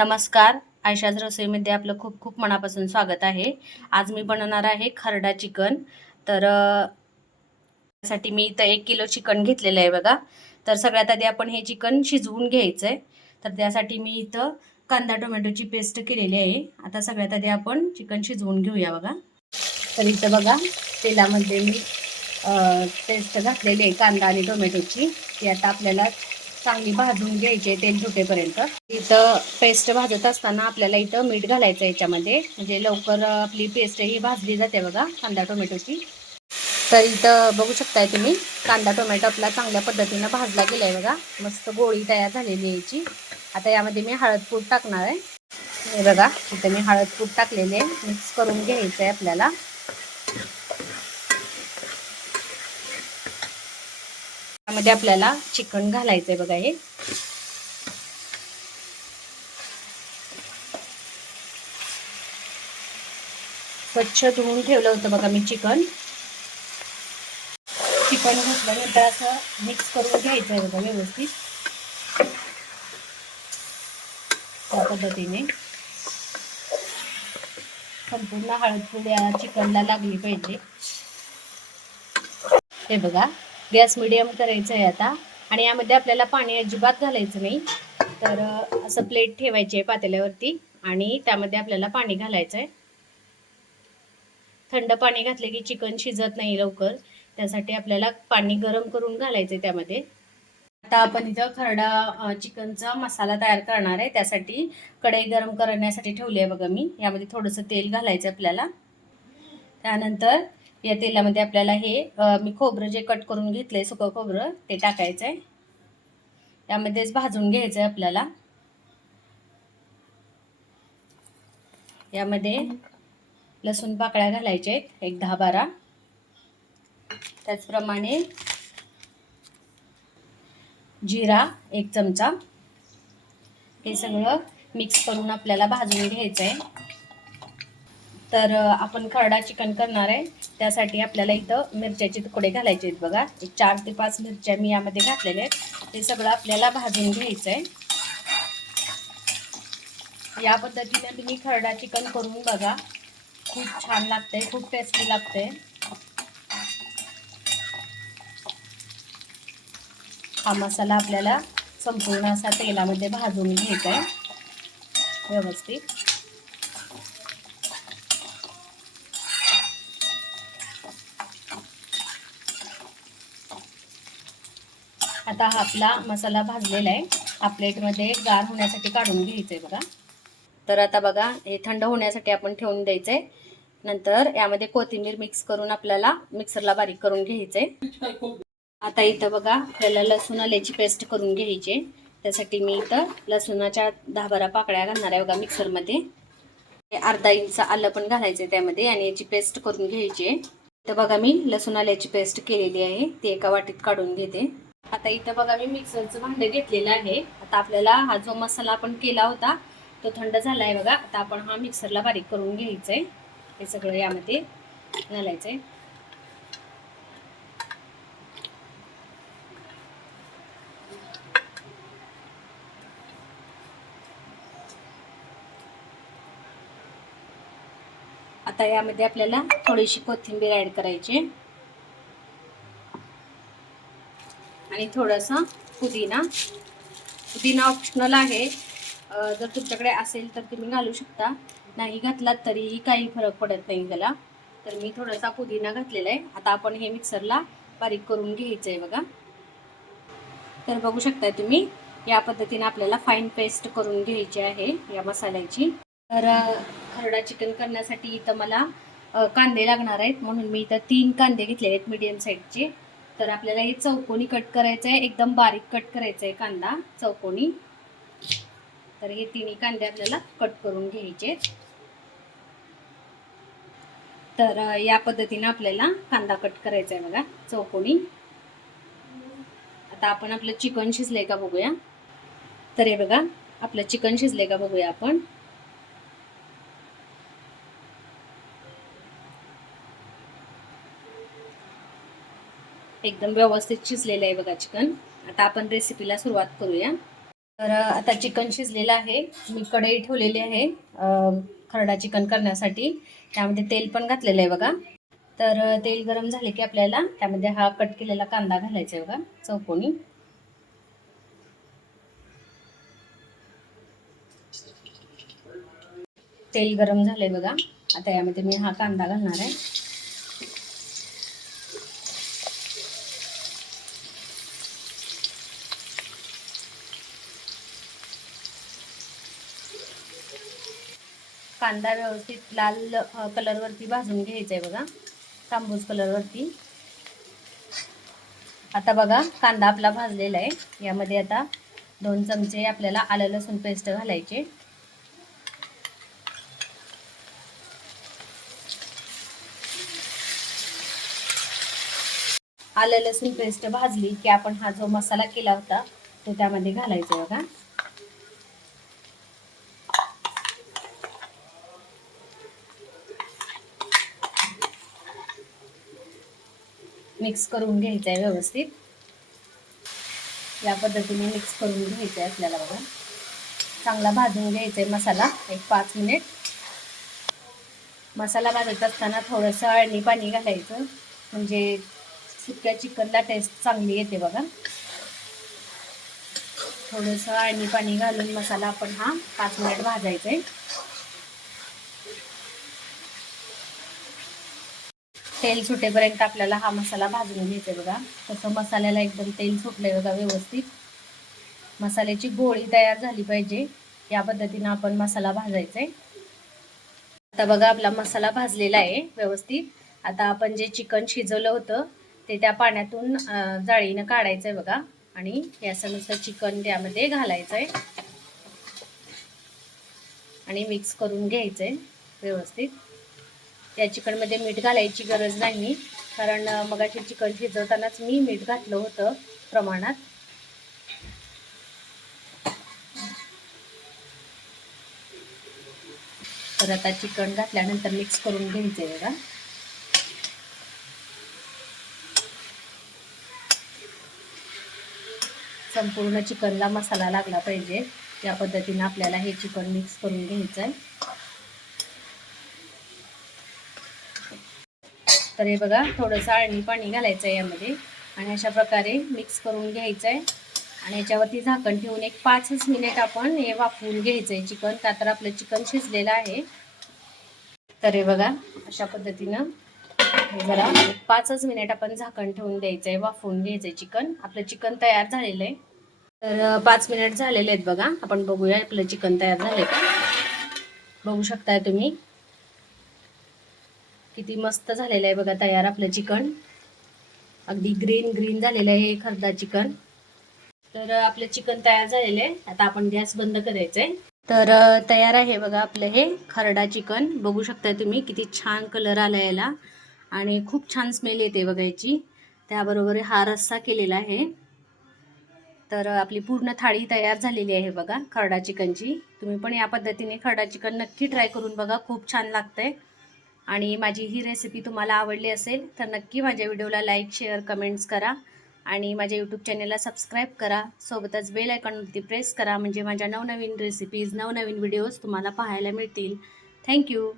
नमस्कार. आयशाज रसोईमध्ये आपलं खूप खूप मनापासून स्वागत आहे. आज मी बनवणार आहे खरडा चिकन. तर त्यासाठी मी इथं 1 किलो चिकन घेतलेलं आहे बघा. तर सगळ्यात आधी आपण हे चिकन शिजवून घ्यायचं आहे. तर त्यासाठी मी इथं कांदा टोमॅटोची पेस्ट केलेली आहे. आता सगळ्यात आधी आपण चिकन शिजवून घेऊया बघा. तर इथं बघा तेलामध्ये मी पेस्ट घातलेली आहे कांदा आणि टोमॅटोची. ती आता आपल्याला चांगली भाजून घ्यायची आहे तेल सुटेपर्यंत. इथं पेस्ट भाजत असताना आपल्याला इथं मीठ घालायचं आहे याच्यामध्ये, म्हणजे लवकर आपली पेस्ट ही भाजली जाते बघा कांदा टोमॅटोची. तर इथं बघू शकताय तुम्ही कांदा टोमॅटो आपला चांगल्या पद्धतीनं भाजला गेलाय बघा. मस्त गोळी तयार झालेली आहे याची. आता यामध्ये मी हळद पूड टाकणार आहे. हे बघा इथं मी हळद पूड टाकलेली आहे. मिक्स करून घ्यायचं आहे आपल्याला. त्यामध्ये आपल्याला चिकन घालायचंय बघा. हे स्वच्छ धुवून ठेवलं होतं बघा मी चिकन. घातल्यानंतर असं मिक्स करून घ्यायचं आहे बघा व्यवस्थित त्या पद्धतीने. संपूर्ण हळद पूड या चिकनला लागली पाहिजे. हे बघा गॅस मिडियम करायचं आहे आता. आणि यामध्ये आपल्याला पाणी अजिबात घालायचं नाही. तर असं प्लेट ठेवायची आहे पातेल्यावरती आणि त्यामध्ये आपल्याला पाणी घालायचं आहे. थंड पाणी घातले की चिकन शिजत नाही लवकर, त्यासाठी आपल्याला पाणी गरम करून घालायचं आहे त्यामध्ये. आता आपण इथं खरडा चिकनचा मसाला तयार करणार आहे. त्यासाठी कढई गरम करण्यासाठी ठेवली आहे बघा मी. यामध्ये थोडंसं तेल घालायचं आपल्याला. त्यानंतर या तेलामध्ये आपल्याला हे मी खोबरं जे कट करून घेतलंय सुकं खोबरं ते टाकायचं आहे. यामध्येच भाजून घ्यायचं आहे आपल्याला. यामध्ये लसूण पाकळ्या घालायचे आहेत, एक 10-12. त्याचप्रमाणे जिरा 1 चमचा. हे सगळं मिक्स करून आपल्याला भाजून घ्यायचं आहे. तर आपण खरडा चिकन करणार आहे, त्यासाठी आपल्याला इथं मिरच्याचे तुकडे घालायचे आहेत बघा. एक 4 ते 5 मिरच्या मी यामध्ये घातलेल्या आहेत. ते सगळं आपल्याला भाजून घ्यायचं आहे. या पद्धतीने तुम्ही खरडा चिकन करून बघा. खूप छान लागतंय, खूप टेस्टी लागतंय. हा मसाला आपल्याला संपूर्ण असा तेलामध्ये भाजून घ्यायचा आहे व्यवस्थित. आता हा आपला मसाला भाजलेला आहे. हा प्लेटमध्ये गार होण्यासाठी काढून घ्यायचा आहे बघा. तर आता बघा हे थंड होण्यासाठी आपण ठेवून द्यायचं आहे. नंतर यामध्ये कोथिंबीर मिक्स करून आपल्याला मिक्सरला बारीक करून घ्यायचंय. आता इथं बघा आपल्याला लसूण आल्याची पेस्ट करून घ्यायची. त्यासाठी मी इथं लसूणाच्या 10-12 पाकळ्या घालणार आहे बघा मिक्सरमध्ये. अर्धा इंच आलं पण घालायचंय त्यामध्ये आणि याची पेस्ट करून घ्यायची आहे. तर बघा मी लसूण आल्याची पेस्ट केलेली आहे, ती एका वाटीत काढून घेते. आता इथं बघा मी मिक्सरचं भांडे घेतलेलं आहे. आता आपल्याला हा जो मसाला आपण केला होता तो थंड झाला आहे बघा. आता आपण हा मिक्सरला बारीक करून घ्यायचा आहे. हे सगळं यामध्ये घालायचं आहे. आता यामध्ये आपल्याला थोडीशी कोथिंबीर ऍड करायची आणि थोडासा पुदिना. पुदिना ऑप्शनल आहे, जर तुमच्याकडे असेल तर तुम्ही घालू शकता, नाही घातलात तरीही काही फरक पडत नाही त्याला. तर मी थोडासा पुदिना घातलेला आहे. आता आपण हे मिक्सरला बारीक करून घ्यायचं आहे बघा. तर बघू शकता तुम्ही या पद्धतीने आपल्याला फाईन पेस्ट करून घ्यायची आहे या मसाल्याची. तर खरडा चिकन करण्यासाठी इथं मला कांदे लागणार आहेत, म्हणून मी इथं 3 कांदे घेतलेले आहेत मीडियम साईजचे. तर आपल्याला हे चौकोनी कट करायचं आहे, एकदम बारीक कट करायचं आहे कांदा चौकोनी. तर हे 3 कांदे आपल्याला कट करून घ्यायचे. तर या पद्धतीने आपल्याला कांदा कट करायचा आहे बघा चौकोनी. आता आपण आपलं चिकन शिजलंय का बघूया. तर हे बघा आपलं चिकन शिजलंय का बघूया आपण. एकदम व्यवस्थित शिजलेलं आहे बघा चिकन. आता आपण रेसिपीला सुरुवात करूया. तर आता चिकन शिजलेलं आहे. मी कढई ठेवलेली आहे खरडा चिकन करण्यासाठी. त्यामध्ये तेल पण घातलेलं आहे बघा. तर तेल गरम झाले की आपल्याला त्यामध्ये हा कट केलेला कांदा घालायचा आहे बघा, चौकोनी. तेल गरम झालंय बघा. आता यामध्ये मी हा कांदा घालणार आहे. कांदा व्यवस्थित लाल कलरवरती भाजून घ्यायचा आहे बघा, तांबूस कलरवरती. आता बघा कांदा आपला भाजलेला आहे. यामध्ये आता 2 चमचे आपल्याला आलं लसूण पेस्ट घालायचे. आलं लसूण पेस्ट भाजली की आपण हा जो मसाला केला होता तो त्यामध्ये घालायचा बघा. मिक्स करून घ्यायचा आहे व्यवस्थित. या पद्धतीने मिक्स करून घ्यायचं आहे आपल्याला बघा. चांगला भाजून घ्यायचा आहे मसाला एक 5 मिनिट. मसाला भाजत असताना थोडंसं अळणी पाणी घालायचं, म्हणजे सुक्या चिकनला टेस्ट चांगली येते बघा. थोडंसं अळणी पाणी घालून मसाला आपण हा 5 मिनिट भाजायचा आहे. तेल सुटेपर्यंत आपल्याला हा मसाला भाजून घ्यायचा बघा. तसं मसाल्याला एकदम तेल सुटलंय बघा व्यवस्थित. मसाल्याची गोळी तयार झाली पाहिजे, या पद्धतीनं आपण मसाला भाजायचा आहे. आता बघा आपला मसाला भाजलेला आहे व्यवस्थित. आता आपण जे चिकन शिजवलं होतं ते त्या पाण्यातून जाळीनं काढायचं आहे बघा, आणि याचं नुसतं चिकन त्यामध्ये घालायचं आहे आणि मिक्स करून घ्यायचं आहे व्यवस्थित. या चिकनमध्ये मीठ घालायची गरज नाही, कारण मगाशी चिकन शिजवतानाच मी मीठ घातलं होतं प्रमाणात. तर आता चिकन घातल्यानंतर मिक्स करून घ्यायचं आहे बघा. संपूर्ण चिकनला मसाला लागला पाहिजे, या पद्धतीने आपल्याला हे चिकन मिक्स करून घ्यायचं आहे. तर हे बघा थोडंसं अळणी पाणी घालायचं आहे यामध्ये, आणि अशा प्रकारे मिक्स करून घ्यायचं आहे. आणि याच्यावरती झाकण ठेवून एक 5 मिनिट आपण हे वाफवून घ्यायचं आहे चिकन, का तर आपलं चिकन शिजलेलं आहे. तर हे बघा अशा पद्धतीनं जरा 5 मिनिट आपण झाकण ठेवून द्यायचं आहे, वाफवून घ्यायचं आहे चिकन. आपलं चिकन तयार झालेलं आहे. तर 5 मिनिट झालेले आहेत बघा. आपण बघूया आपलं चिकन तयार झालंय का. बघू शकताय तुम्ही किती मस्त झालेलं आहे बघा तयार आपलं चिकन. अगदी ग्रीन ग्रीन झालेलं आहे हे खरडा चिकन. तर आपलं चिकन तयार झालेलं आहे. आता आपण गॅस बंद करायचं आहे. तर तयार आहे बघा आपलं हे खरडा चिकन. बघू शकताय तुम्ही किती छान कलर आला याला, आणि खूप छान स्मेल येते बघा याची. त्याबरोबर हा रस्सा केलेला आहे. तर आपली पूर्ण थाळी तयार झालेली आहे बघा खरडा चिकनची. तुम्ही पण या पद्धतीने खरडा चिकन नक्की ट्राय करून बघा, खूप छान लागतंय. आणि माझी ही रेसिपी तुम्हाला आवडली असेल तर नक्की माझ्या व्हिडिओला लाईक, शेअर, कमेंट्स करा. आणि माझ्या यूट्यूब चॅनलला सबस्क्राईब करा. सोबतच बेल आयकॉनवरती प्रेस करा, म्हणजे माझ्या नवनवीन रेसिपीज, नवनवीन व्हिडिओज तुम्हाला पाहायला मिळतील. थँक्यू.